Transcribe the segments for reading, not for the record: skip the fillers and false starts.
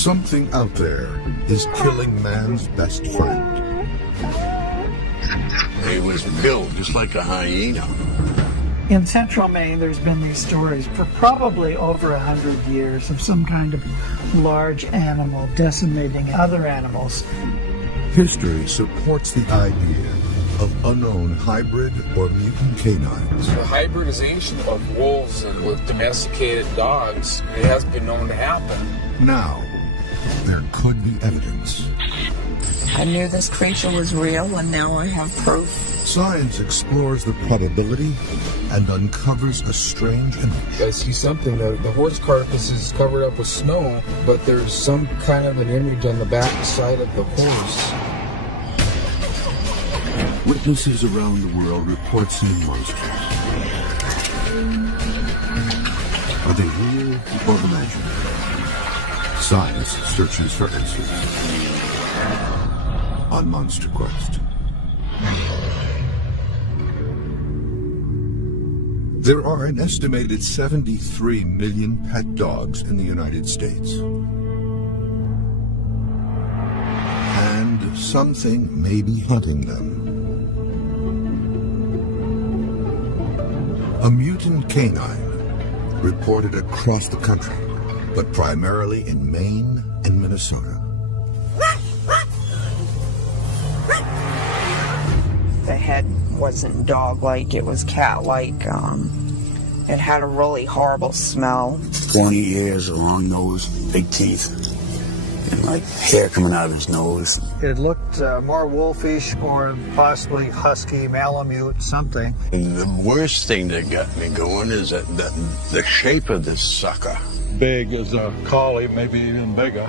Something out there is killing man's best friend. It was built just like a hyena. In central Maine, there's been these stories for probably over 100 years of some kind of large animal decimating other animals. History supports the idea of unknown hybrid or mutant canines. The hybridization of wolves and with domesticated dogs, it has been known to happen. Now, there could be evidence. I knew this creature was real, and now I have proof. Science explores the probability and uncovers a strange image. I see something, the horse carcass is covered up with snow, but there's some kind of an image on the back side of the horse. Witnesses around the world report seeing monsters. Are they real or imaginary? Science searches for answers on Monster Quest. There are an estimated 73 million pet dogs in the United States. And something may be hunting them. A mutant canine reported across the country, but primarily in Maine and Minnesota. The head wasn't dog-like, it was cat-like. It had a really horrible smell. 20 years, a long nose, big teeth, and like hair coming out of his nose. It looked more wolfish or possibly husky, malamute, something. And the worst thing that got me going is that the shape of this sucker. Big as a collie, maybe even bigger.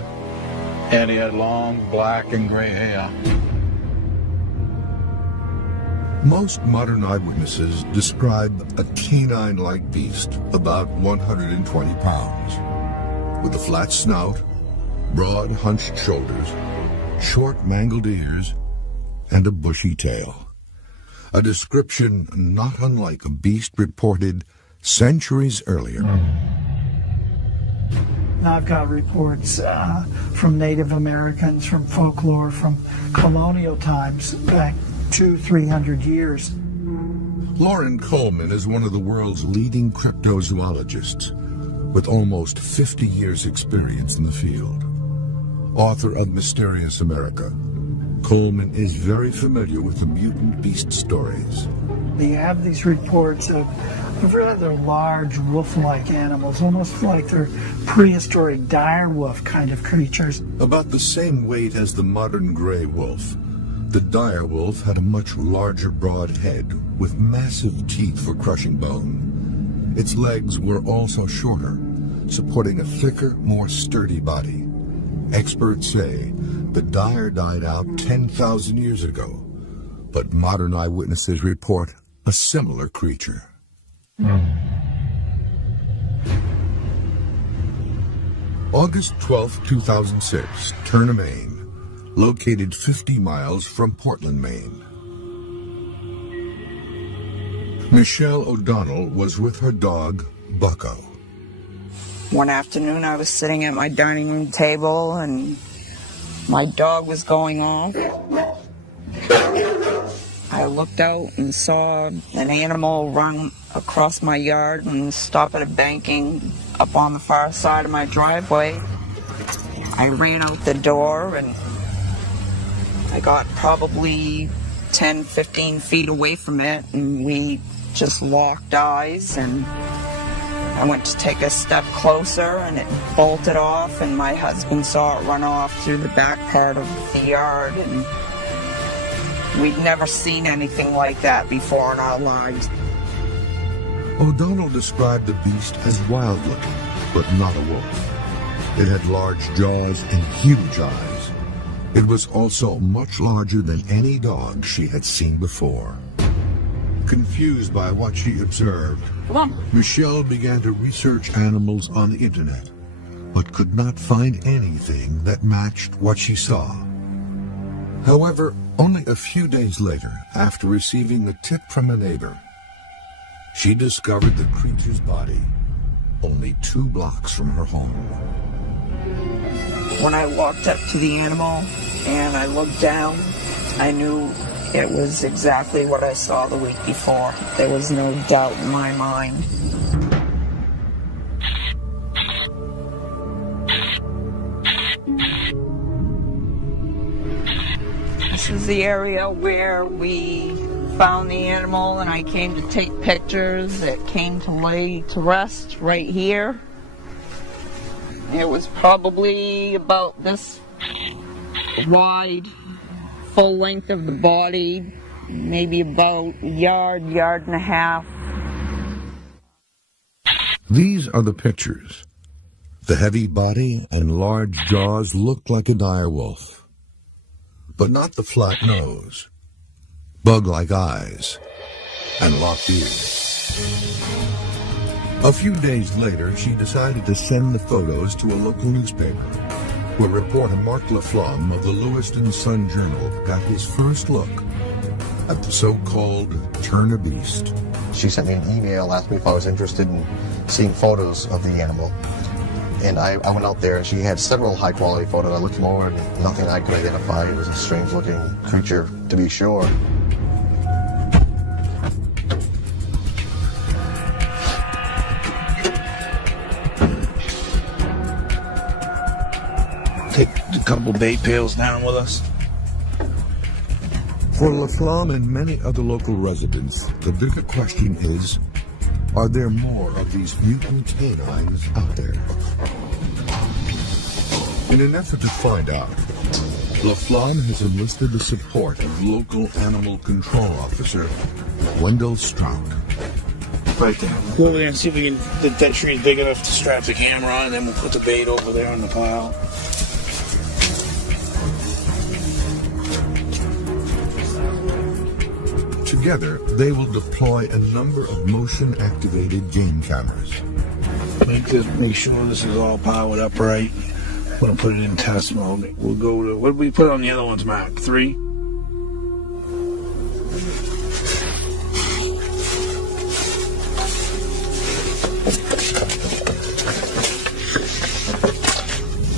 And he had long black and gray hair. Most modern eyewitnesses describe a canine-like beast about 120 pounds, with a flat snout, broad hunched shoulders, short mangled ears, and a bushy tail. A description not unlike a beast reported centuries earlier. Now I've got reports from Native Americans, from folklore, from colonial times back 200-300 years. Lauren Coleman is one of the world's leading cryptozoologists, with almost 50 years' experience in the field. Author of Mysterious America, Coleman is very familiar with the mutant beast stories. You have these reports of rather large wolf-like animals, almost like they're prehistoric dire wolf kind of creatures. About the same weight as the modern gray wolf, the dire wolf had a much larger broad head with massive teeth for crushing bone. Its legs were also shorter, supporting a thicker, more sturdy body. Experts say the dire died out 10,000 years ago, but modern eyewitnesses report a similar creature. August 12, 2006, Turner, Maine, located 50 miles from Portland, Maine. Michelle O'Donnell was with her dog, Bucko. One afternoon, I was sitting at my dining room table, and my dog was going off. I looked out and saw an animal run across my yard and stop at a banking up on the far side of my driveway. I ran out the door, and I got probably 10, 15 feet away from it, and we just locked eyes, and I went to take a step closer, and it bolted off, and my husband saw it run off through the back part of the yard, and we'd never seen anything like that before in our lives. O'Donnell described the beast as wild-looking, but not a wolf. It had large jaws and huge eyes. It was also much larger than any dog she had seen before. Confused by what she observed, Michelle began to research animals on the internet, but could not find anything that matched what she saw. However, only a few days later, after receiving a tip from a neighbor, she discovered the creature's body only 2 blocks from her home. When I walked up to the animal and I looked down, I knew it was exactly what I saw the week before. There was no doubt in my mind. This is the area where we found the animal and I came to take pictures. It came to lay to rest right here. It was probably about this wide, full length of the body, maybe about a yard and a half. These are the pictures. The heavy body and large jaws looked like a dire wolf, but not the flat nose, bug-like eyes, and locked ears. A few days later, she decided to send the photos to a local newspaper, where reporter Mark Laflamme of the Lewiston Sun-Journal got his first look at the so-called Turner beast. She sent me an email, asked me if I was interested in seeing photos of the animal. And I went out there, and she had several high-quality photos. I looked them over, and nothing I could identify. It was a strange-looking creature, to be sure. Take a couple bait pails down with us. For Laflamme and many other local residents, the bigger question is, are there more of these mutant canines out there? In an effort to find out, Laflamme has enlisted the support of local animal control officer Wendell Strout. Right there. Go over there and see if we can, that tree's big enough to strap the camera on, and then we'll put the bait over there on the pile. Together, they will deploy a number of motion-activated game cameras. Make sure this is all powered up right. We'll put it in test mode. We'll go to, what did we put on the other ones, Mark? 3?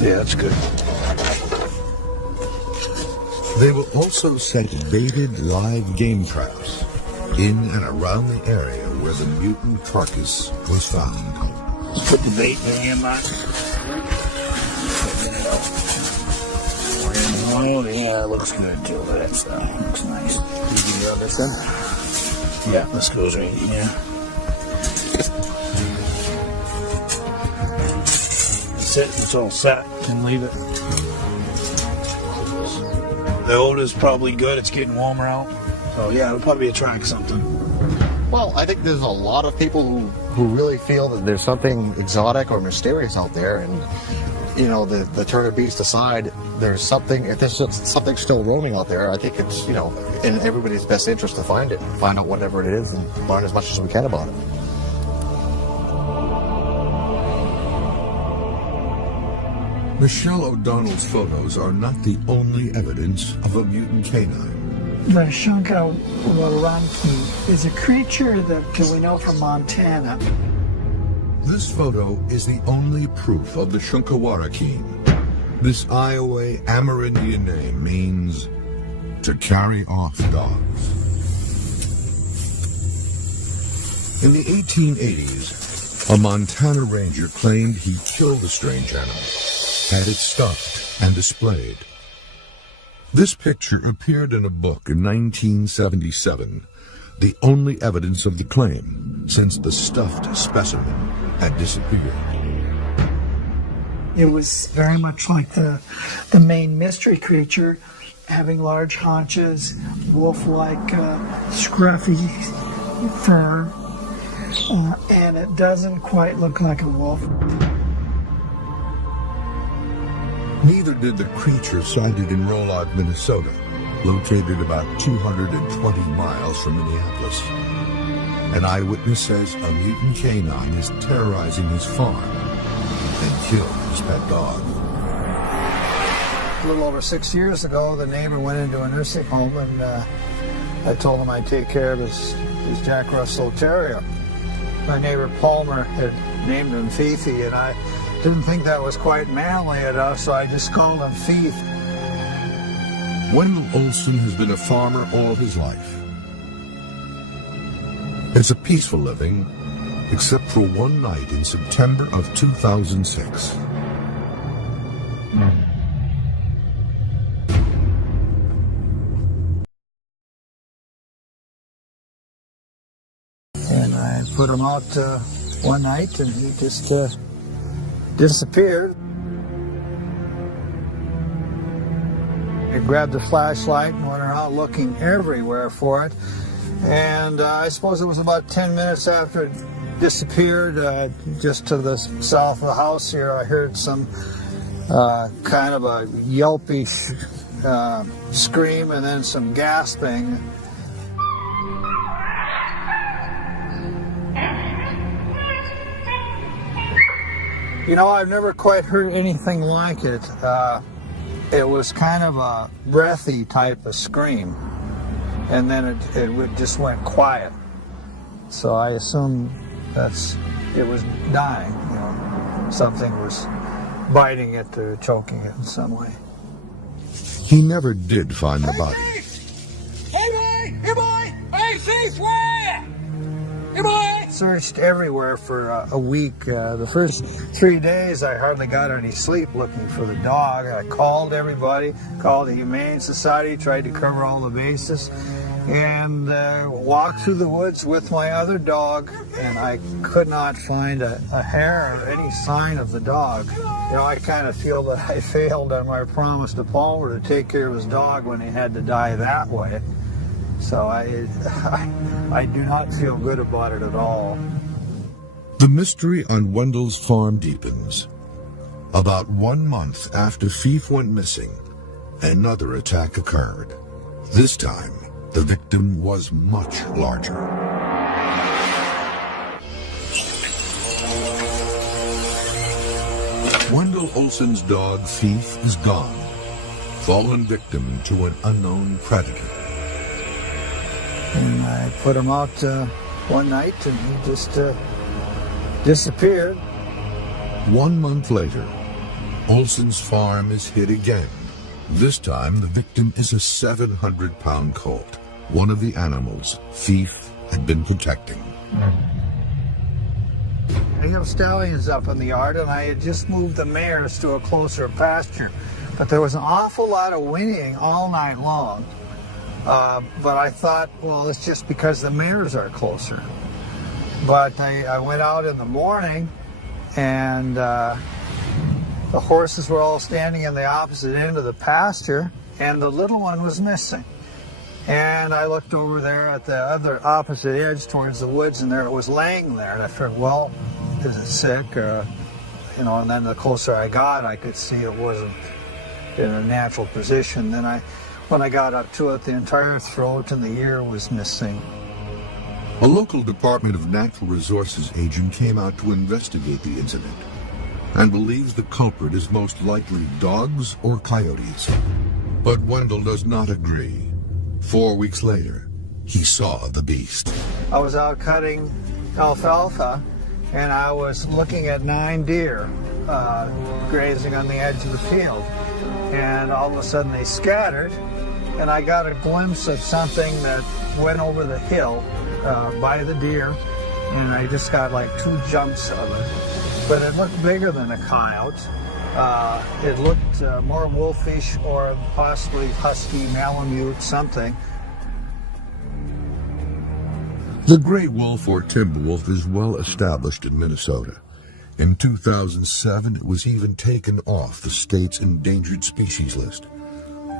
Yeah, that's good. They will also set baited live game traps in and around the area where the mutant carcass was found. Let's put the bait in, Mark. Oh, yeah, it looks good too. That's looks nice. You can this in? Yeah, this goes right in here. That's it. It's all set. Can leave it. The odor's probably good. It's getting warmer out. So yeah, it'll probably attract something. Well, I think there's a lot of people who really feel that there's something exotic or mysterious out there, and you know, the Turner beast aside, there's something. If there's something still roaming out there, I think it's, you know, in everybody's best interest to find it, find out whatever it is, and learn as much as we can about it. Michelle O'Donnell's photos are not the only evidence of a mutant canine. The Shunka Waranki is a creature that we know from Montana. This photo is the only proof of the Shunkawarakeen. This Iowa Amerindian name means to carry off dogs. In the 1880s, a Montana ranger claimed he killed the strange animal, had it stuffed and displayed. This picture appeared in a book in 1977, the only evidence of the claim, since the stuffed specimen had disappeared. It was very much like the main mystery creature, having large haunches, wolf-like scruffy fur, and it doesn't quite look like a wolf. Neither did the creature sighted in Rollout, Minnesota, located about 220 miles from Minneapolis. An eyewitness says a mutant canine is terrorizing his farm and killed his pet dog. A little over 6 years ago, the neighbor went into a nursing home, and I told him I'd take care of his Jack Russell Terrier. My neighbor Palmer had named him Fifi, and I didn't think that was quite manly enough, so I just called him Thief. Wendell Olson has been a farmer all his life. It's a peaceful living, except for one night in September of 2006. And I put him out one night, and he just disappeared. I grabbed a flashlight and went around looking everywhere for it. And I suppose it was about 10 minutes after it disappeared, just to the south of the house here, I heard some kind of a yelpy scream and then some gasping. You know, I've never quite heard anything like it. It was kind of a breathy type of scream, and then it just went quiet. So I assumed it was dying. You know, something was biting it or choking it in some way. He never did find the body. Hey, boy! Hey, boy! Hey, Thief, where are you? Hey, boy! Searched everywhere for a week. The first 3 days, I hardly got any sleep looking for the dog. I called everybody, called the Humane Society, tried to cover all the bases, and walked through the woods with my other dog, and I could not find a hair or any sign of the dog. You know, I kind of feel that I failed on my promise to Palmer to take care of his dog when he had to die that way. So I do not feel good about it at all. The mystery on Wendell's farm deepens. About 1 month after Thief went missing, another attack occurred. This time, the victim was much larger. Wendell Olson's dog, Thief, is gone, fallen victim to an unknown predator. And I put him out one night, and he just disappeared. 1 month later, Olson's farm is hit again. This time, the victim is a 700-pound colt, one of the animals Thief had been protecting. I have stallions up in the yard, and I had just moved the mares to a closer pasture. But there was an awful lot of whinnying all night long. But I thought, well, it's just because the mares are closer. But I went out in the morning, and the horses were all standing in the opposite end of the pasture, and the little one was missing. And I looked over there at the other opposite edge towards the woods, and there it was laying there. And I figured, well, is it sick? You know, and then the closer I got, I could see it wasn't in a natural position. Then when I got up to it, the entire throat and the ear was missing. A local Department of Natural Resources agent came out to investigate the incident and believes the culprit is most likely dogs or coyotes. But Wendell does not agree. 4 weeks later, he saw the beast. I was out cutting alfalfa, and I was looking at 9 deer grazing on the edge of the field. And all of a sudden they scattered, and I got a glimpse of something that went over the hill by the deer, and I just got like 2 jumps of it. But it looked bigger than a coyote. It looked more wolfish or possibly husky, malamute, something. The gray wolf or timber wolf is well established in Minnesota. In 2007, it was even taken off the state's endangered species list.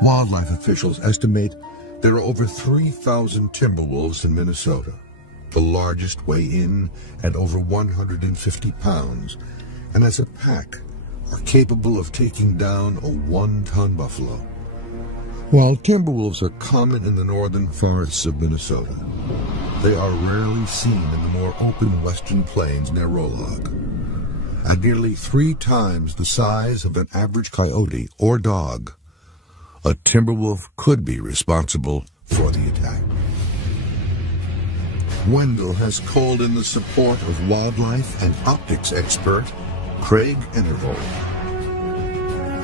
Wildlife officials estimate there are over 3,000 timber wolves in Minnesota. The largest weigh in at over 150 pounds, and as a pack are capable of taking down a 1-ton buffalo. While timber wolves are common in the northern forests of Minnesota, they are rarely seen in the more open western plains near Rolog. At nearly 3 times the size of an average coyote or dog, a timber wolf could be responsible for the attack. Wendell has called in the support of wildlife and optics expert Craig Enervold.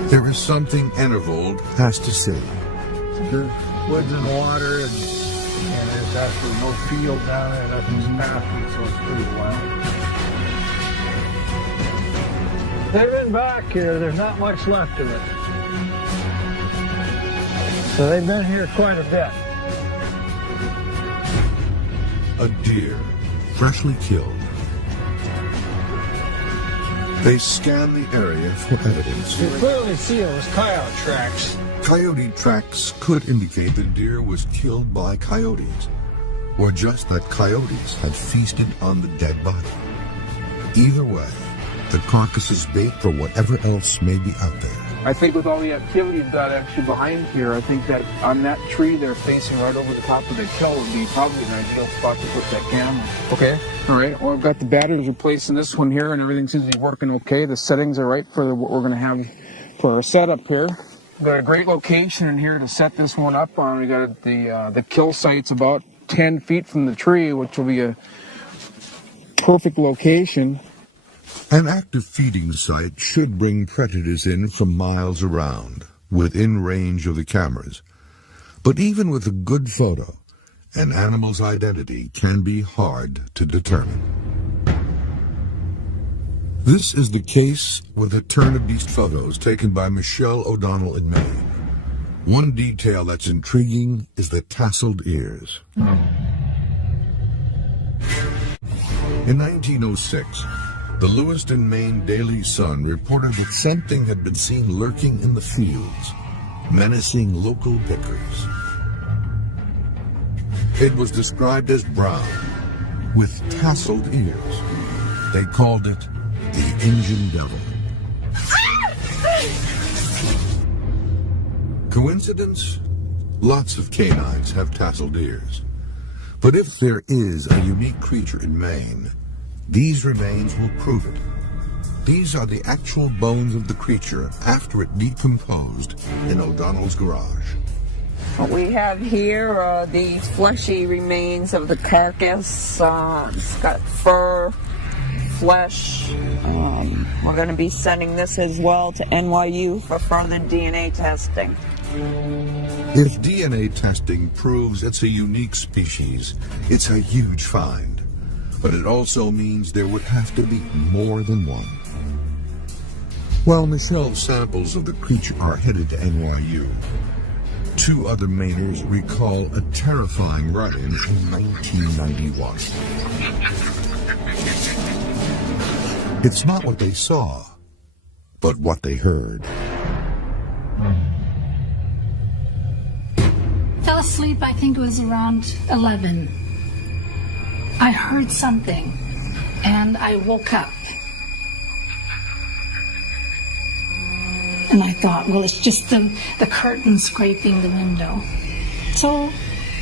There is something Enervold has to say. There's woods and water, and there's actually no field down there, nothing's pasture, so it's pretty wild. They've been back here, there's not much left of it. So they've been here quite a bit. A deer, freshly killed. They scan the area for evidence. You clearly see those coyote tracks. Coyote tracks could indicate the deer was killed by coyotes, or just that coyotes had feasted on the dead body. Either way, the carcass is bait for whatever else may be out there. I think with all the activity that actually behind here, I think that on that tree there facing right over the top of the hill would be probably an ideal spot to put that camera. Okay. All right. Well, I've got the batteries replaced in this one here, and everything seems to be working okay. The settings are right for what we're going to have for our setup here. We've got a great location in here to set this one up on. We got the kill site's about 10 feet from the tree, which will be a perfect location. An active feeding site should bring predators in from miles around, within range of the cameras. But even with a good photo, an animal's identity can be hard to determine. This is the case with the turn-of-beast photos taken by Michelle O'Donnell in Maine. One detail that's intriguing is the tasseled ears. In 1906, the Lewiston, Maine Daily Sun reported that something had been seen lurking in the fields, menacing local pickers. It was described as brown, with tasseled ears. They called it the Injun Devil. Coincidence? Lots of canines have tasseled ears. But if there is a unique creature in Maine, these remains will prove it. These are the actual bones of the creature after it decomposed in O'Donnell's garage. What we have here are these fleshy remains of the carcass. It's got fur, flesh. We're going to be sending this as well to NYU for further DNA testing. If DNA testing proves it's a unique species, it's a huge find. But it also means there would have to be more than one. While Michelle's samples of the creature are headed to NYU, two other Mainers recall a terrifying run-in in 1991. It's not what they saw, but what they heard. Fell asleep, I think it was around 11. I heard something, and I woke up. And I thought, well, it's just the curtain scraping the window. So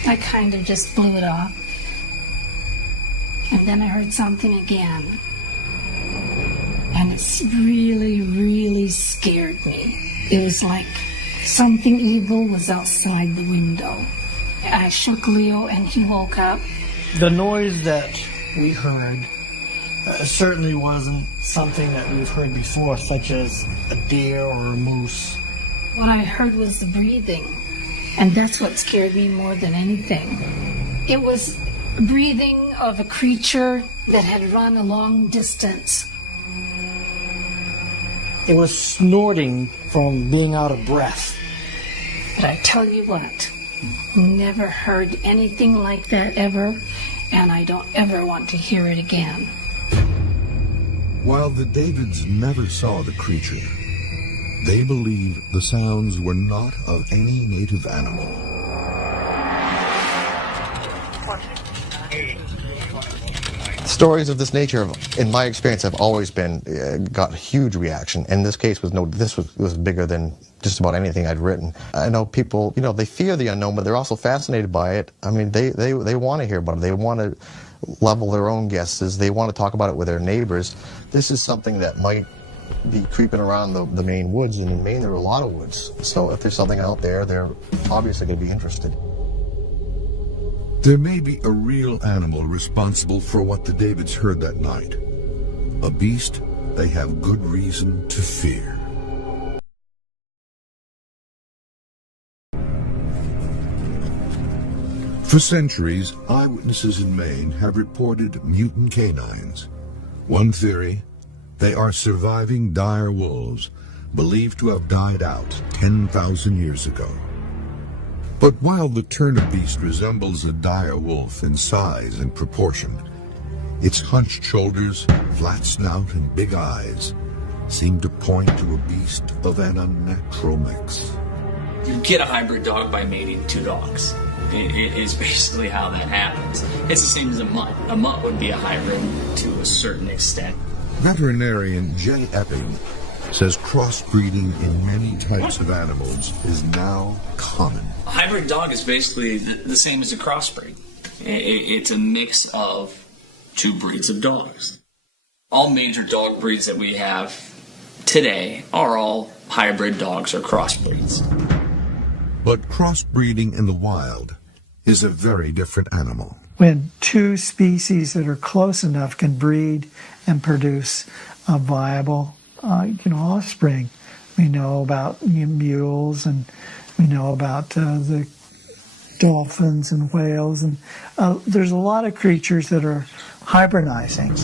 I kind of just blew it off. And then I heard something again. And it really, really scared me. It was like something evil was outside the window. I shook Leo, and he woke up. The noise that we heard certainly wasn't something that we've heard before, such as a deer or a moose. What I heard was the breathing, and that's what scared me more than anything. It was breathing of a creature that had run a long distance. It was snorting from being out of breath. But I tell you what, never heard anything like that ever, and I don't ever want to hear it again. While the Davids never saw the creature, they believe the sounds were not of any native animal. Stories of this nature, in my experience, have always been got huge reaction. And this case was was bigger than just about anything I'd written. I know people, they fear the unknown, but they're also fascinated by it. I mean, they want to hear about it. They want to level their own guesses. They want to talk about it with their neighbors. This is something that might be creeping around the Maine woods, and in Maine there are a lot of woods. So if there's something out there, they're obviously going to be interested. There may be a real animal responsible for what the Davids heard that night. A beast they have good reason to fear. For centuries, eyewitnesses in Maine have reported mutant canines. One theory, they are surviving dire wolves, believed to have died out 10,000 years ago. But while the Turner beast resembles a dire wolf in size and proportion, its hunched shoulders, flat snout, and big eyes seem to point to a beast of an unnatural mix. You get a hybrid dog by mating two dogs. It is basically how that happens. It's the same as a mutt. A mutt would be a hybrid to a certain extent. Veterinarian Jay Epping says crossbreeding in many types of animals is now common. A hybrid dog is basically the same as a crossbreed. It's a mix of two breeds of dogs. All major dog breeds that we have today are all hybrid dogs or crossbreeds. But crossbreeding in the wild is a very different animal. When two species that are close enough can breed and produce a viable offspring. We know about mules, and we know about the dolphins and whales, and there's a lot of creatures that are hybridizing.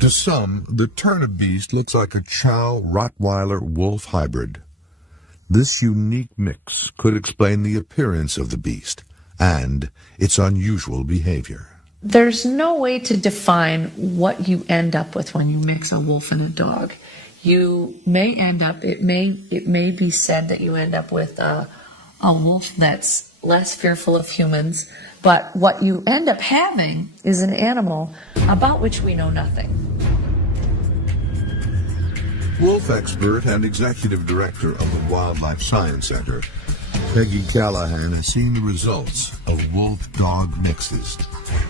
To some, the Turner beast looks like a Chow Rottweiler wolf hybrid. This unique mix could explain the appearance of the beast and its unusual behavior. There's no way to define what you end up with when you mix a wolf and a dog. You may end up, it may be said that you end up with a wolf that's less fearful of humans, but what you end up having is an animal about which we know nothing. Wolf expert and executive director of the Wildlife Science Center, Peggy Callahan, has seen the results of wolf-dog mixes.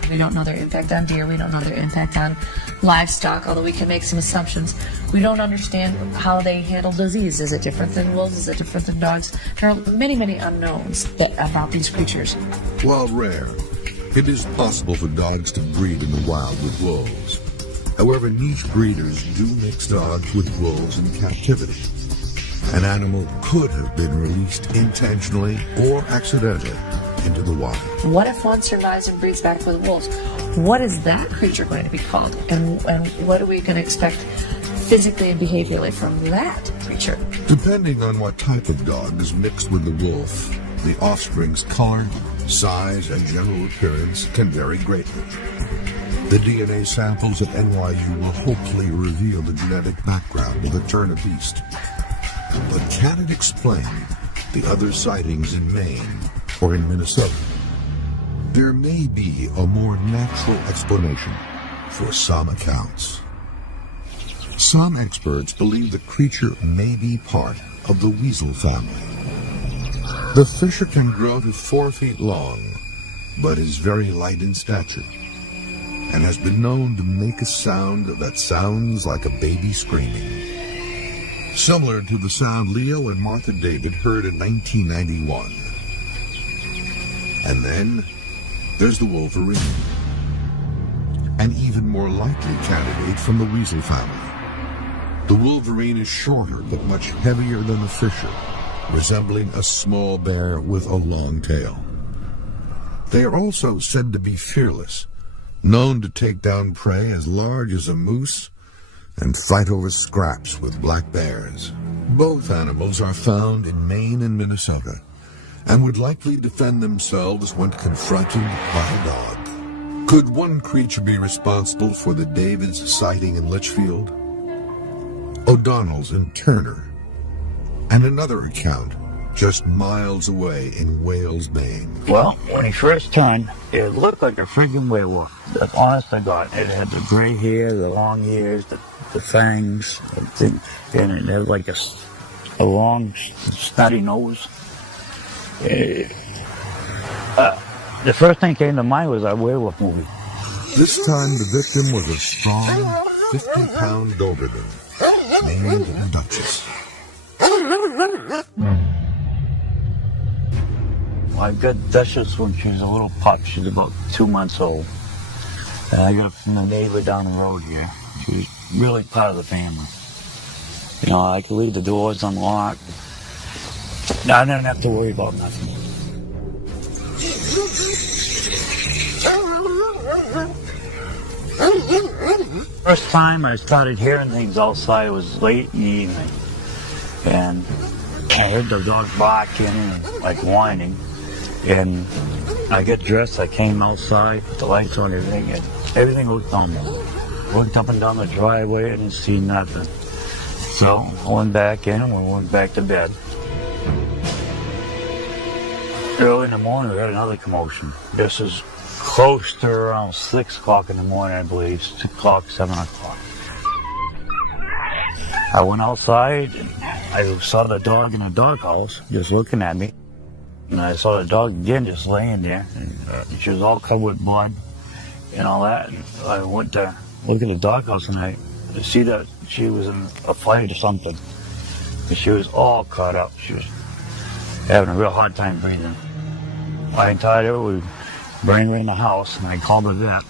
We don't know their impact on deer. We don't know their impact on livestock, although we can make some assumptions. We don't understand how they handle disease. Is it different than wolves? Is it different than dogs? There are many, many unknowns about these creatures. While rare, it is possible for dogs to breed in the wild with wolves. However, niche breeders do mix dogs with wolves in captivity. An animal could have been released intentionally or accidentally into the wild. What if one survives and breeds back with wolves? What is that creature going to be called? And what are we going to expect physically and behaviorally from that creature? Depending on what type of dog is mixed with the wolf, the offspring's color, size, and general appearance can vary greatly. The DNA samples at NYU will hopefully reveal the genetic background of the Turner beast. But can it explain the other sightings in Maine or in Minnesota? There may be a more natural explanation for some accounts. Some experts believe the creature may be part of the weasel family. The fisher can grow to 4 feet long, but is very light in stature, and has been known to make a sound that sounds like a baby screaming, similar to the sound Leo and Martha David heard in 1991. And then there's the wolverine, an even more likely candidate from the weasel family. The wolverine is shorter but much heavier than the fisher, resembling a small bear with a long tail. They are also said to be fearless, known to take down prey as large as a moose and fight over scraps with black bears. Both animals are found in Maine and Minnesota and would likely defend themselves when confronted by a dog. Could one creature be responsible for the Davids sighting in Litchfield, O'Donnell's in Turner, and another account just miles away in Wales, Maine? Well, when he first turned, it looked like a friggin' werewolf. That's honest to God. It had the gray hair, the long ears, the fangs, and it had like a long, snotty nose. The first thing came to mind was that werewolf movie. This time the victim was a strong 50-pound Doberman named Duchess. I got Duchess when she was a little pup. She's about 2 months old. And I got it from the neighbor down the road here. She was really part of the family. You know, I could leave the doors unlocked. I didn't have to worry about nothing. First time I started hearing things outside, it was late in the evening. And I heard the dog barking and like whining. And I get dressed, I came outside, put the lights on, everything, and everything looked normal. Looked up and down the driveway, I didn't see nothing. So I went back in and we went back to bed. Early in the morning, we heard another commotion. This is close to around 6 o'clock in the morning, I believe, 6 o'clock, 7 o'clock. I went outside and I saw the dog in the doghouse just looking at me. And I saw the dog again just laying there. And she was all covered with blood and all that. And I went to look at the doghouse and I see that she was in a fight or something. And she was all cut up. She was having a real hard time breathing. I tied her, we bring her in the house, and I called the vet.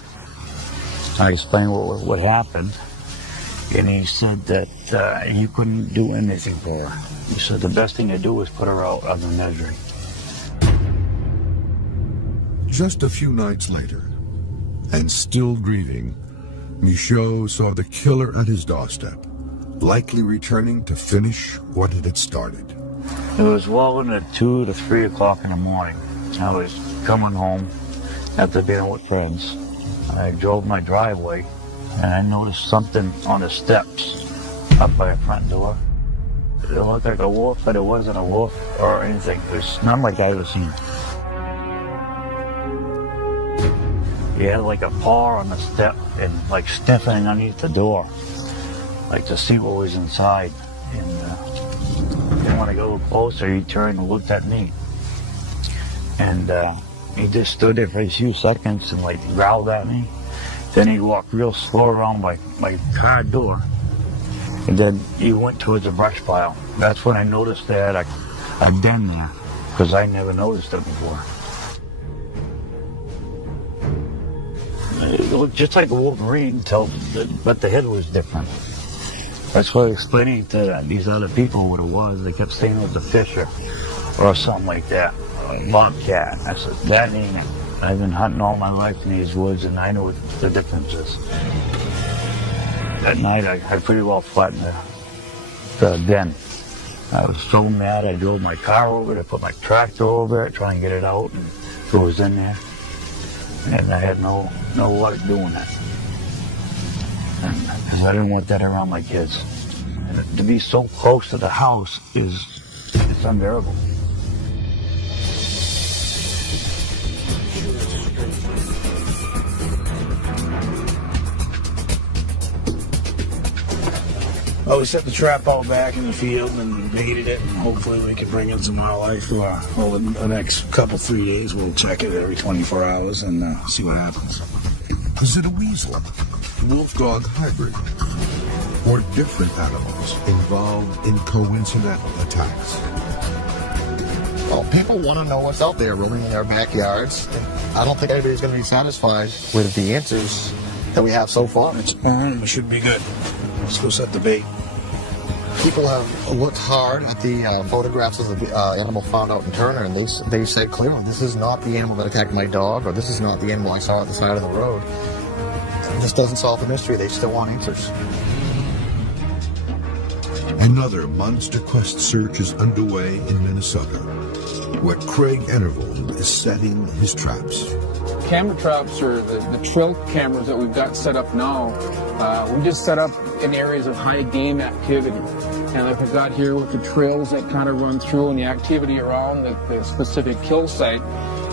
I explained what happened, and he said that you couldn't do anything for her. He said the best thing to do was put her out of the misery. Just a few nights later, and still grieving, Michaud saw the killer at his doorstep, likely returning to finish what it had started. It was well into 2 to 3 o'clock in the morning. I was coming home after being with friends. I drove my driveway and I noticed something on the steps up by the front door. It looked like a wolf, but it wasn't a wolf or anything. It was nothing like I ever seen. He had like a paw on the step and like sniffing underneath the door, like to see what was inside. And when I got a little closer, he turned and looked at me. And he just stood there for a few seconds and like growled at me. Then he walked real slow around my car door. And then he went towards the brush pile. That's when I noticed that I'd been there, because I never noticed it before. It looked just like a Wolverine, but the head was different. That's why I was explaining to these other people what it was. They kept saying it was a fisher or something like that. Bobcat. I said, that ain't it. I've been hunting all my life in these woods and I know what the difference is. That night I pretty well flattened the den. I was so mad I drove my car over it, I put my tractor over it, trying to get it out, and it was in there. And I had no luck doing it. Because I didn't want that around my kids. And to be so close to the house it's unbearable. Well, we set the trap out back in the field and baited it, and hopefully we can bring in some wildlife over the next 3 days. We'll check it every 24 hours and see what happens. Was it a weasel, wolf-dog hybrid, or different animals involved in coincidental attacks? Well, people want to know what's out there roaming in their backyards. I don't think anybody's going to be satisfied with the answers that we have so far. It's on. We should be good. Let's go set the bait. People have looked hard at the photographs of the animal found out in Turner, and they said clearly, this is not the animal that attacked my dog, or this is not the animal I saw at the side of the road. This doesn't solve the mystery. They still want answers. Another monster quest search is underway in Minnesota, where Craig Enervold is setting his traps. Camera traps are the trail cameras that we've got set up now. We just set up in areas of high game activity. And like we've got here with the trails that kind of run through and the activity around the specific kill site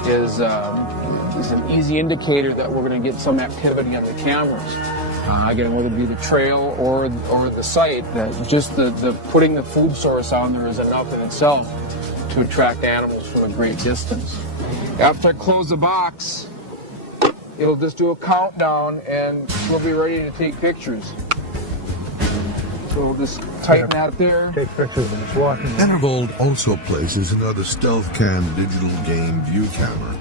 is an easy indicator that we're going to get some activity on the cameras. Again, whether it be the trail or the site, that just the putting the food source on there is enough in itself to attract animals from a great distance. After I close the box, it'll just do a countdown and we'll be ready to take pictures. So we'll just tighten that there. Take pictures of us walking. Enervold also places another stealth cam digital game view camera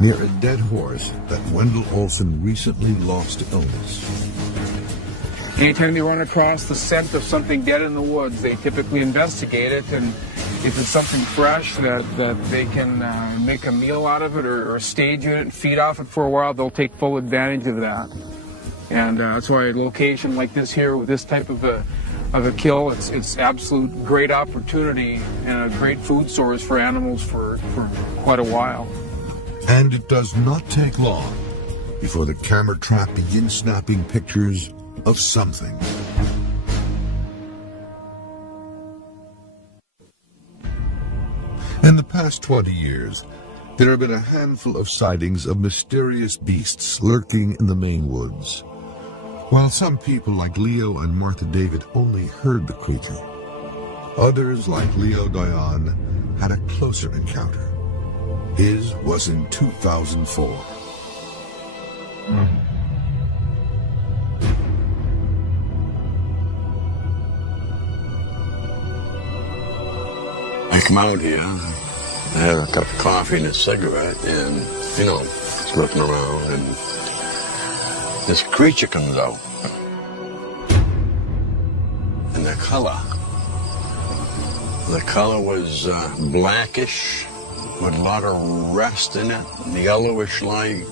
near a dead horse that Wendell Olson recently lost to illness. Anytime they run across the scent of something dead in the woods, they typically investigate it, and if it's something fresh that they can make a meal out of it or stage it and feed off it for a while, they'll take full advantage of that. And that's why a location like this here with this type of a kill, it's absolute great opportunity and a great food source for animals for quite a while. And it does not take long before the camera trap begins snapping pictures of something. In the past 20 years, there have been a handful of sightings of mysterious beasts lurking in the Maine woods. While some people like Leo and Martha David only heard the creature, others like Leo Dion had a closer encounter. His was in 2004. I come out here, I had a cup of coffee and a cigarette, and, just looking around, and this creature comes out. And the color was blackish, with a lot of rust in it, yellowish light.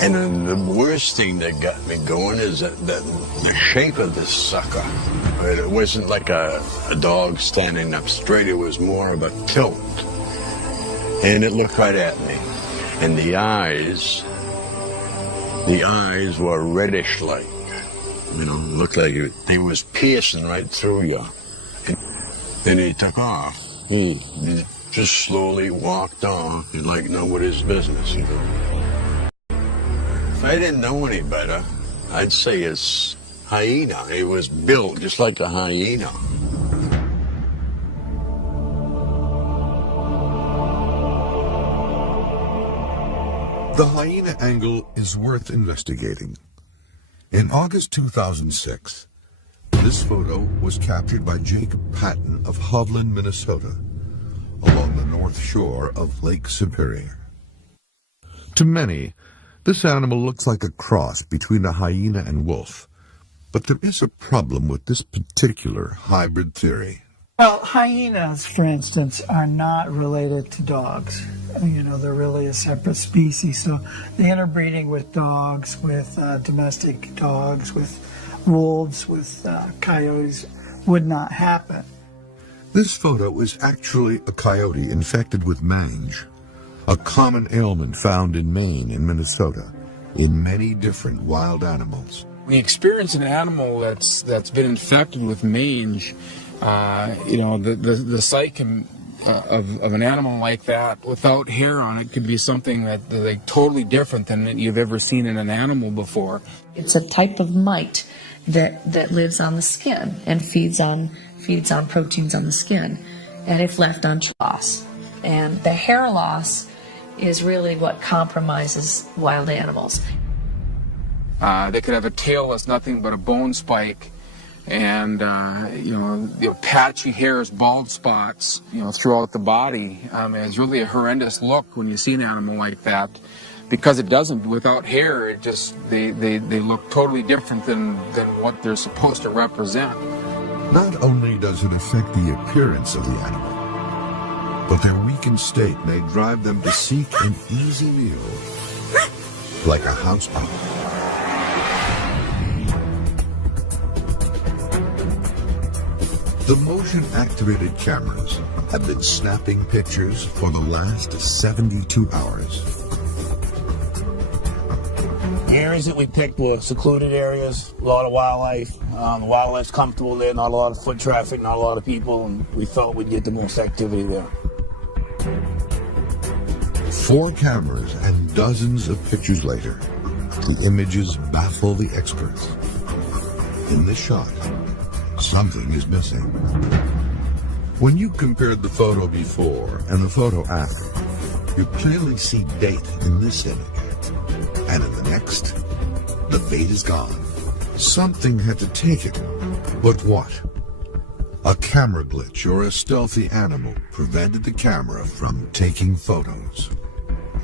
And then the worst thing that got me going is that the shape of this sucker. It wasn't like a dog standing up straight. It was more of a tilt. And it looked right at me. And the eyes were reddish like. Looked like they was piercing right through you. And then he took off. He just slowly walked off like nobody's business, If I didn't know any better, I'd say it's hyena. It was built just like a hyena. The hyena angle is worth investigating. In August 2006, this photo was captured by Jacob Patton of Hovland, Minnesota, along the north shore of Lake Superior. To many, this animal looks like a cross between a hyena and wolf, but there is a problem with this particular hybrid theory. Well, hyenas, for instance, are not related to dogs. They're really a separate species. So the interbreeding with dogs, with domestic dogs, with wolves, with coyotes would not happen. This photo is actually a coyote infected with mange, a common ailment found in Maine and Minnesota in many different wild animals. When you experience an animal that's been infected with mange, the sight of an animal like that without hair on it could be something that like totally different than you've ever seen in an animal before. It's a type of mite that lives on the skin and feeds on proteins on the skin, and if left loss. And the hair loss is really what compromises wild animals. They could have a tail that's nothing but a bone spike, and patchy hairs, bald spots, throughout the body. It's really a horrendous look when you see an animal like that, because it doesn't. Without hair, it just they look totally different than what they're supposed to represent. Not only does it affect the appearance of the animal, but their weakened state may drive them to seek an easy meal, like a house dog. The motion-activated cameras have been snapping pictures for the last 72 hours. The areas that we picked were secluded areas, a lot of wildlife. The wildlife's comfortable there, not a lot of foot traffic, not a lot of people, and we thought we'd get the most activity there. 4 cameras and dozens of pictures later, the images baffle the experts. In this shot, something is missing. When you compared the photo before and the photo after, you clearly see bait in this image. And in the next, the bait is gone. Something had to take it. But what? A camera glitch or a stealthy animal prevented the camera from taking photos.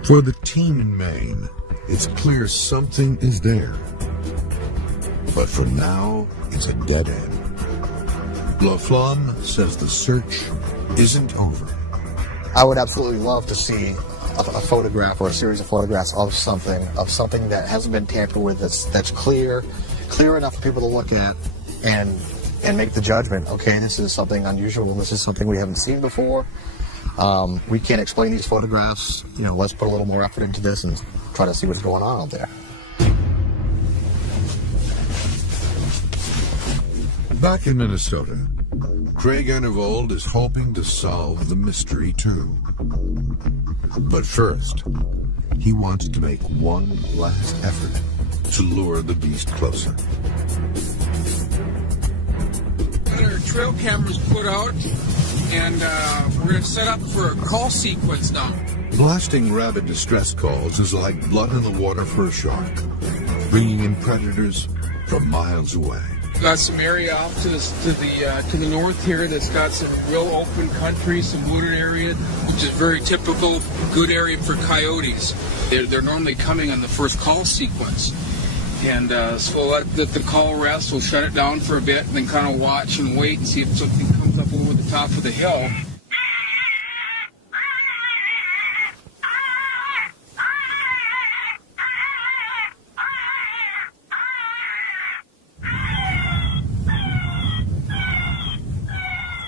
For the team in Maine, it's clear something is there. But for now, it's a dead end. La Flamme says the search isn't over. I would absolutely love to see a photograph or a series of photographs of something that hasn't been tampered with, that's clear enough for people to look at and make the judgment. Okay, this is something unusual. This is something we haven't seen before. We can't explain these photographs. Let's put a little more effort into this and try to see what's going on out there. Back in Minnesota, Craig Enervold is hoping to solve the mystery too. But first, he wants to make one last effort to lure the beast closer. Our trail cameras put out, and we're going to set up for a call sequence now. Blasting rabid distress calls is like blood in the water for a shark, bringing in predators from miles away. Got some area off to the north here that's got some real open country, some wooded area, which is very typical, good area for coyotes. They're normally coming on the first call sequence. And so we'll let the call rest, we'll shut it down for a bit, and then kind of watch and wait and see if something comes up over the top of the hill.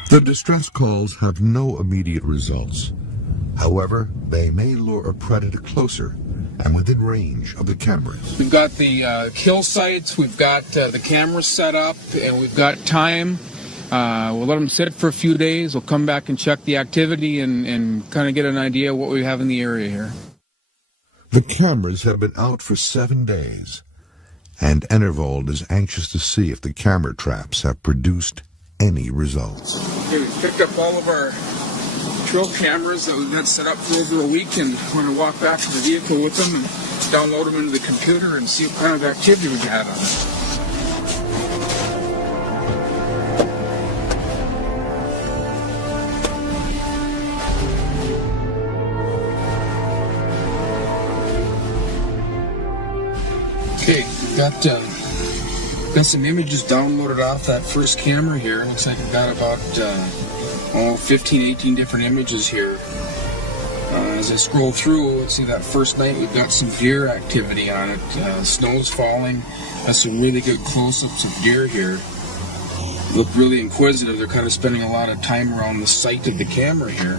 The distress calls have no immediate results. However, they may lure a predator closer and within range of the cameras. We've got the kill sites, we've got the cameras set up, and we've got time. We'll let them sit for a few days. We'll come back and check the activity and kind of get an idea of what we have in the area here. The cameras have been out for 7 days, and Enervold is anxious to see if the camera traps have produced any results. Okay, we've picked up all of our trail cameras that we've had set up for over a week, and we're going to walk back to the vehicle with them and download them into the computer and see what kind of activity we had on it. Okay, got some images downloaded off that first camera here. Looks like I've got about 15, 18 different images here. As I scroll through, let's see, that first night we've got some deer activity on it. Snow's falling. That's some really good close-ups of deer here. Look really inquisitive. They're kind of spending a lot of time around the site of the camera here.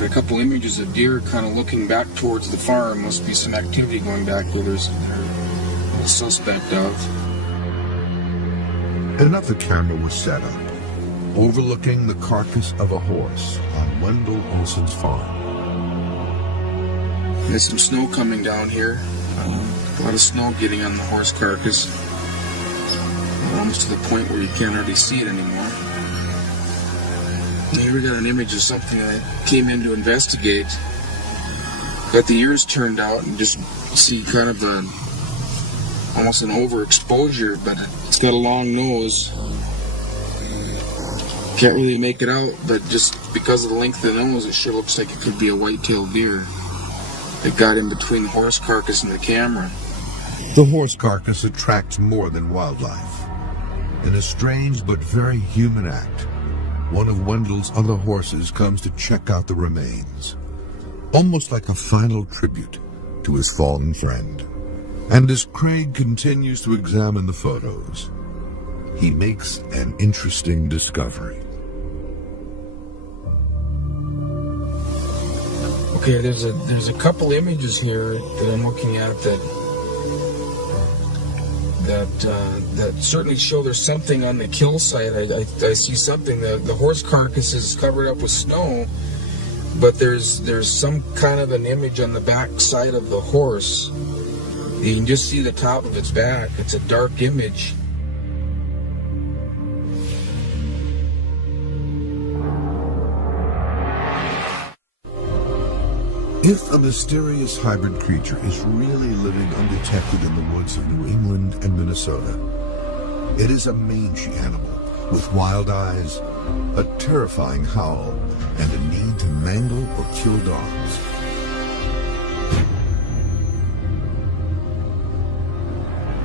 Got a couple images of deer kind of looking back towards the farm. Must be some activity going back where they're a suspect of. Another camera was set up, overlooking the carcass of a horse on Wendell Olson's farm. There's some snow coming down here. A lot of snow getting on the horse carcass. Almost to the point where you can't hardly see it anymore. And here we got an image of something I came in to investigate. Got the ears turned out and just see kind of almost an overexposure, but it's got a long nose. Can't really make it out, but just because of the length of the nose, it sure looks like it could be a white-tailed deer. It got in between the horse carcass and the camera. The horse carcass attracts more than wildlife. In a strange but very human act, one of Wendell's other horses comes to check out the remains, almost like a final tribute to his fallen friend. And as Craig continues to examine the photos, he makes an interesting discovery. Okay, there's a couple images here that I'm looking at that certainly show there's something on the kill site. I see something. The horse carcass is covered up with snow, but there's some kind of an image on the back side of the horse. You can just see the top of its back. It's a dark image. If a mysterious hybrid creature is really living undetected in the woods of New England and Minnesota, it is a mangy animal with wild eyes, a terrifying howl, and a need to mangle or kill dogs.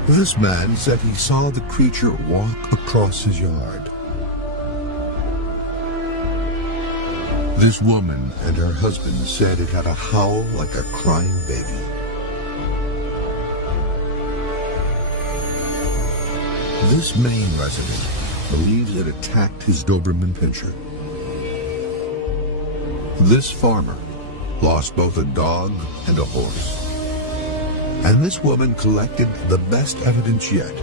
This man said he saw the creature walk across his yard. This woman and her husband said it had a howl like a crying baby. This Maine resident believes it attacked his Doberman Pinscher. This farmer lost both a dog and a horse. And this woman collected the best evidence yet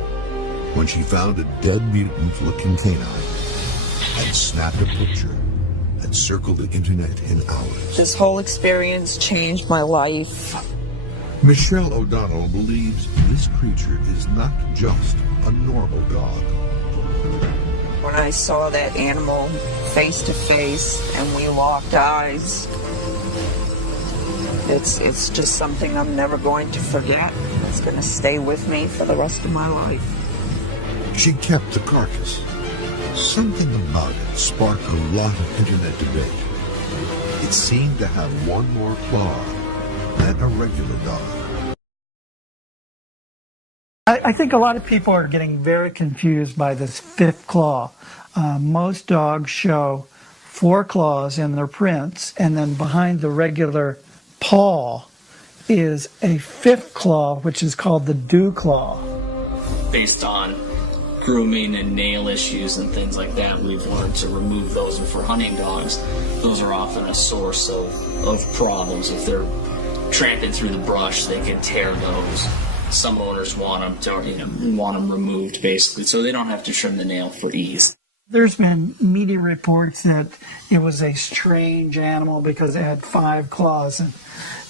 when she found a dead mutant-looking canine and snapped a picture and circled the internet in hours. This whole experience changed my life. Michelle O'Donnell believes this creature is not just a normal dog. When I saw that animal face to face and we locked eyes, it's just something I'm never going to forget. It's going to stay with me for the rest of my life. She kept the carcass. Something about it sparked a lot of internet debate. It seemed to have one more claw than a regular dog. I think a lot of people are getting very confused by this fifth claw. Most dogs show 4 claws in their prints, and then behind the regular paw is a 5th claw, which is called the dew claw. Based on grooming and nail issues and things like that, we've learned to remove those. And for hunting dogs, those are often a source of problems. If they're tramping through the brush, they can tear those. Some owners want them removed, basically, so they don't have to trim the nail for ease. There's been media reports that it was a strange animal because it had 5 claws. And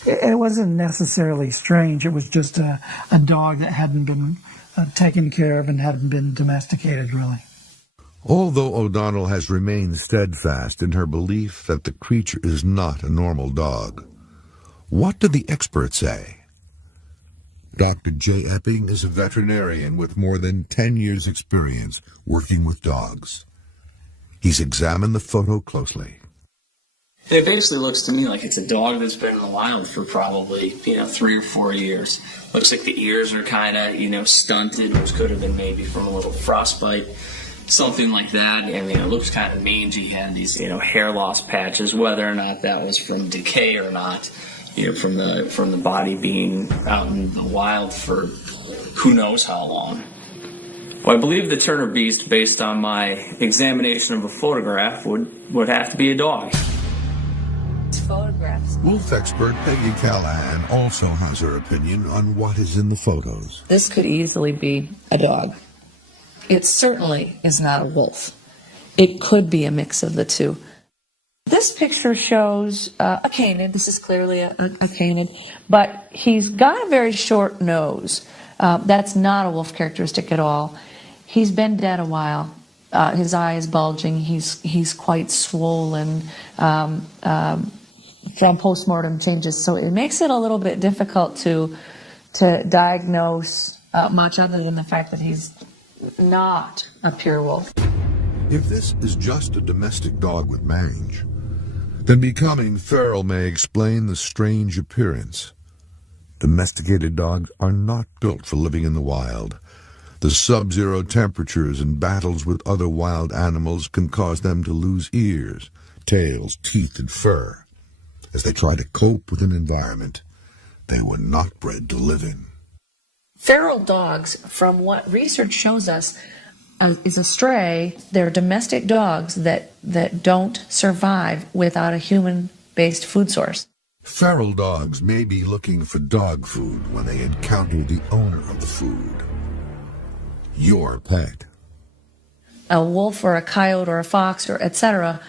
it wasn't necessarily strange. It was just a dog that hadn't been taken care of and hadn't been domesticated, really. Although O'Donnell has remained steadfast in her belief that the creature is not a normal dog, what do the experts say? Dr. Jay Epping is a veterinarian with more than 10 years' experience working with dogs. He's examined the photo closely. It basically looks to me like it's a dog that's been in the wild for probably, 3 or 4 years. Looks like the ears are kind of, stunted, which could have been maybe from a little frostbite, something like that. I mean, it looks kind of mangy. He had these, hair loss patches, whether or not that was from decay or not, from the body being out in the wild for who knows how long. Well, I believe the Turner Beast, based on my examination of a photograph, would have to be a dog. Photographs. Wolf expert Peggy Callahan also has her opinion on what is in the photos. This could easily be a dog. It certainly is not a wolf. It could be a mix of the two. This picture shows a canid. This is clearly a canid, but he's got a very short nose. That's not a wolf characteristic at all. He's been dead a while. His eye is bulging. He's quite swollen from postmortem changes, so it makes it a little bit difficult to diagnose much other than the fact that he's not a pure wolf. If this is just a domestic dog with mange, then becoming feral may explain the strange appearance. Domesticated dogs are not built for living in the wild. The sub-zero temperatures and battles with other wild animals can cause them to lose ears, tails, teeth, and fur as they try to cope with an environment they were not bred to live in. Feral dogs, from what research shows us, is a stray. They're domestic dogs that don't survive without a human-based food source. Feral dogs may be looking for dog food when they encounter the owner of the food, your pet. A wolf or a coyote or a fox or etc.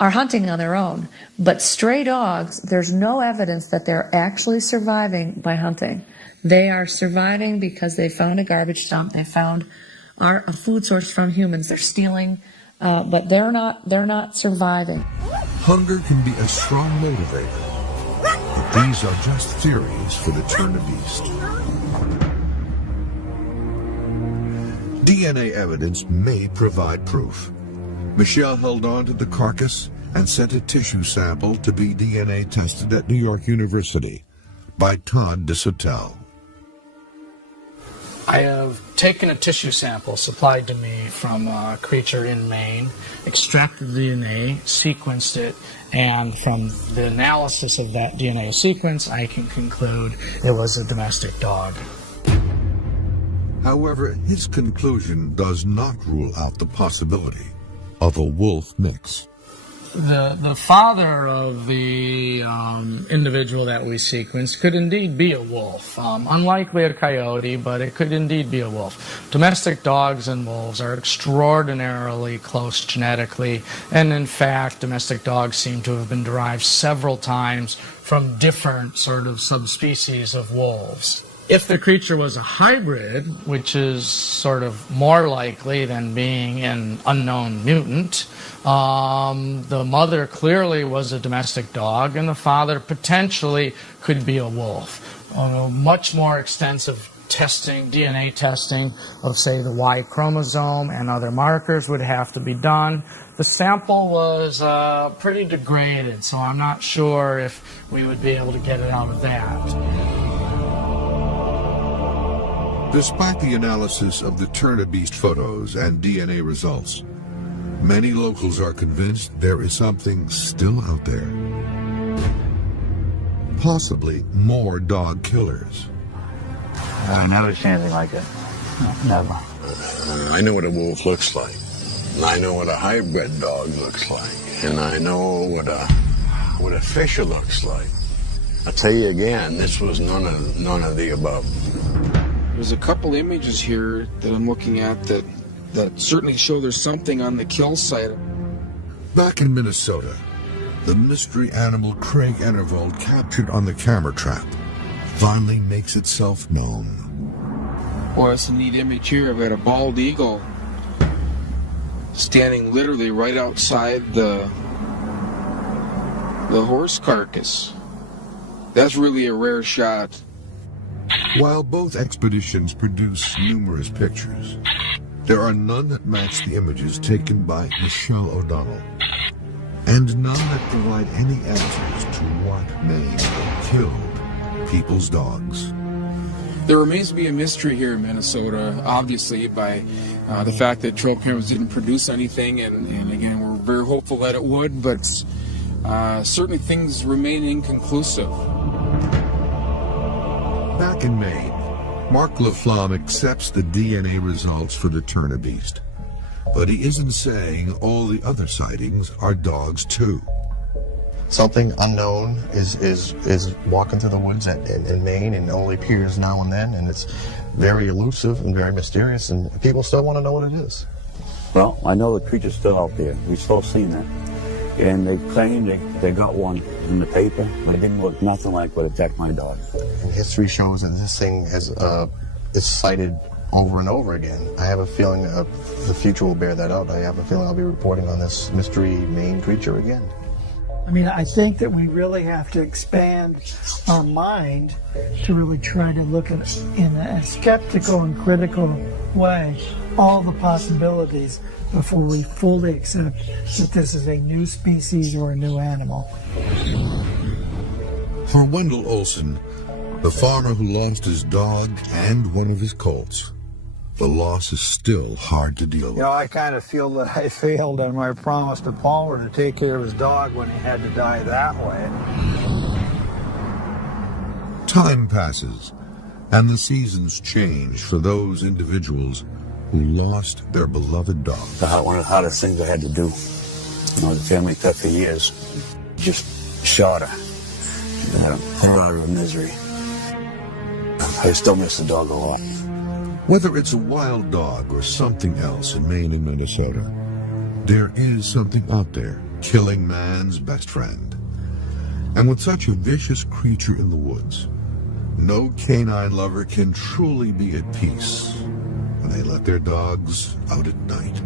are hunting on their own. But stray dogs, there's no evidence that they're actually surviving by hunting. They are surviving because they found a garbage dump. They found a food source from humans. They're stealing, but they're not surviving. Hunger can be a strong motivator. But these are just theories for the Turner Beast. DNA evidence may provide proof. Michelle held on to the carcass and sent a tissue sample to be DNA tested at New York University by Todd DeSotel. I have taken a tissue sample supplied to me from a creature in Maine, extracted the DNA, sequenced it, and from the analysis of that DNA sequence, I can conclude it was a domestic dog. However, his conclusion does not rule out the possibility of a wolf mix. The father of the individual that we sequenced could indeed be a wolf. Unlikely a coyote, but it could indeed be a wolf. Domestic dogs and wolves are extraordinarily close genetically, and in fact, domestic dogs seem to have been derived several times from different sort of subspecies of wolves. If the creature was a hybrid, which is sort of more likely than being an unknown mutant, the mother clearly was a domestic dog, and the father potentially could be a wolf. Much more extensive testing, DNA testing of, say, the Y chromosome and other markers would have to be done. The sample was pretty degraded, so I'm not sure if we would be able to get it out of that. Despite the analysis of the Turner-Beast photos and DNA results, many locals are convinced there is something still out there. Possibly more dog killers. I've never seen anything like it. No, never. I know what a wolf looks like. And I know what a hybrid dog looks like. And I know what a fisher looks like. I'll tell you again, this was none of the above. There's a couple images here that I'm looking at that certainly show there's something on the kill site. Back in Minnesota, the mystery animal Craig Enervold captured on the camera trap finally makes itself known. Boy, it's a neat image here. I've got a bald eagle standing literally right outside the horse carcass. That's really a rare shot. While both expeditions produce numerous pictures, there are none that match the images taken by Michelle O'Donnell, and none that provide any answers to what may have killed people's dogs. There remains to be a mystery here in Minnesota, obviously, by the fact that trail cameras didn't produce anything, and again, we're very hopeful that it would, but certainly things remain inconclusive. Back in Maine, Mark LaFlamme accepts the DNA results for the Turner-Beast, but he isn't saying all the other sightings are dogs too. Something unknown is walking through the woods in Maine and only appears now and then, and it's very elusive and very mysterious, and people still want to know what it is. Well, I know the creature's still out there. We've still seen it. And they claim they got one in the paper. It didn't look nothing like what attacked my dog. And history shows that this thing is cited over and over again. I have a feeling the future will bear that out. I have a feeling I'll be reporting on this mystery Maine creature again. I mean, I think that we really have to expand our mind to really try to look at, in a skeptical and critical way, all the possibilities before we fully accept that this is a new species or a new animal. For Wendell Olson, the farmer who lost his dog and one of his colts, the loss is still hard to deal with. You know, I kind of feel that I failed on my promise to Palmer to take care of his dog when he had to die that way. Time passes, and the seasons change for those individuals who lost their beloved dog. One of the hardest things I had to do. You know, the family pet for years. Just shot her. I had to put her out of her misery. I still miss the dog a lot. Whether it's a wild dog or something else in Maine and Minnesota, there is something out there killing man's best friend. And with such a vicious creature in the woods, no canine lover can truly be at peace when they let their dogs out at night.